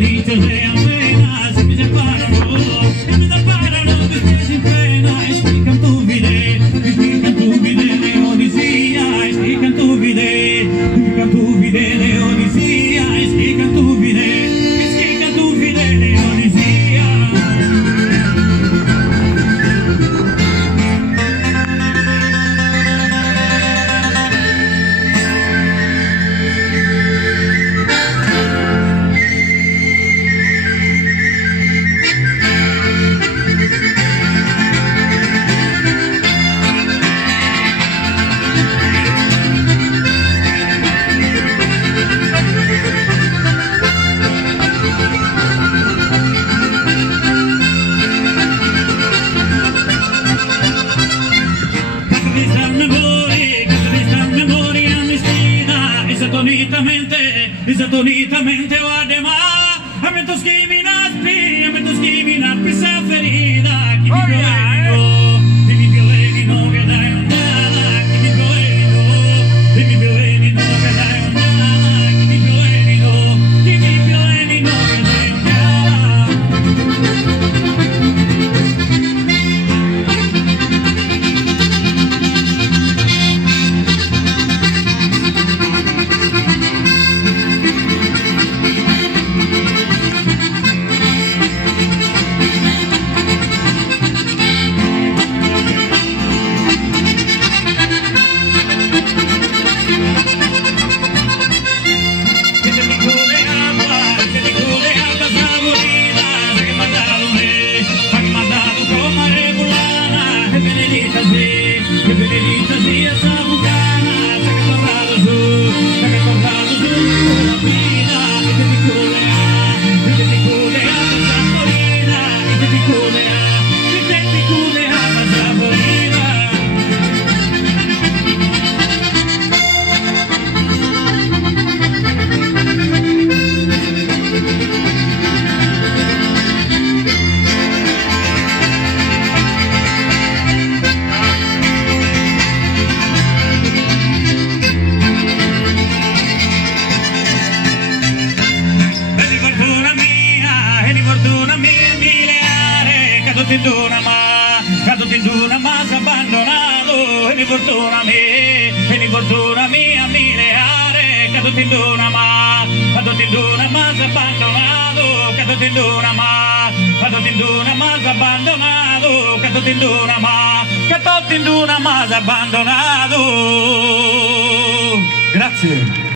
delicias de apenas se me separano después sin pena, explican tu vida de odisea, explican tu vida de odisea, explican tu vida de odisea. Isotonitamente guardema a mentos que mi naspi sa ferida che mi violeno che dai nada che mi violeno che mi violeno che dai nada che mi violeno che dai caduto in una mas abbandonato e mi fortuna mia miliare caduto in una mas abbandonato caduto in una mas abbandonato caduto in una mas abbandonato. Grazie.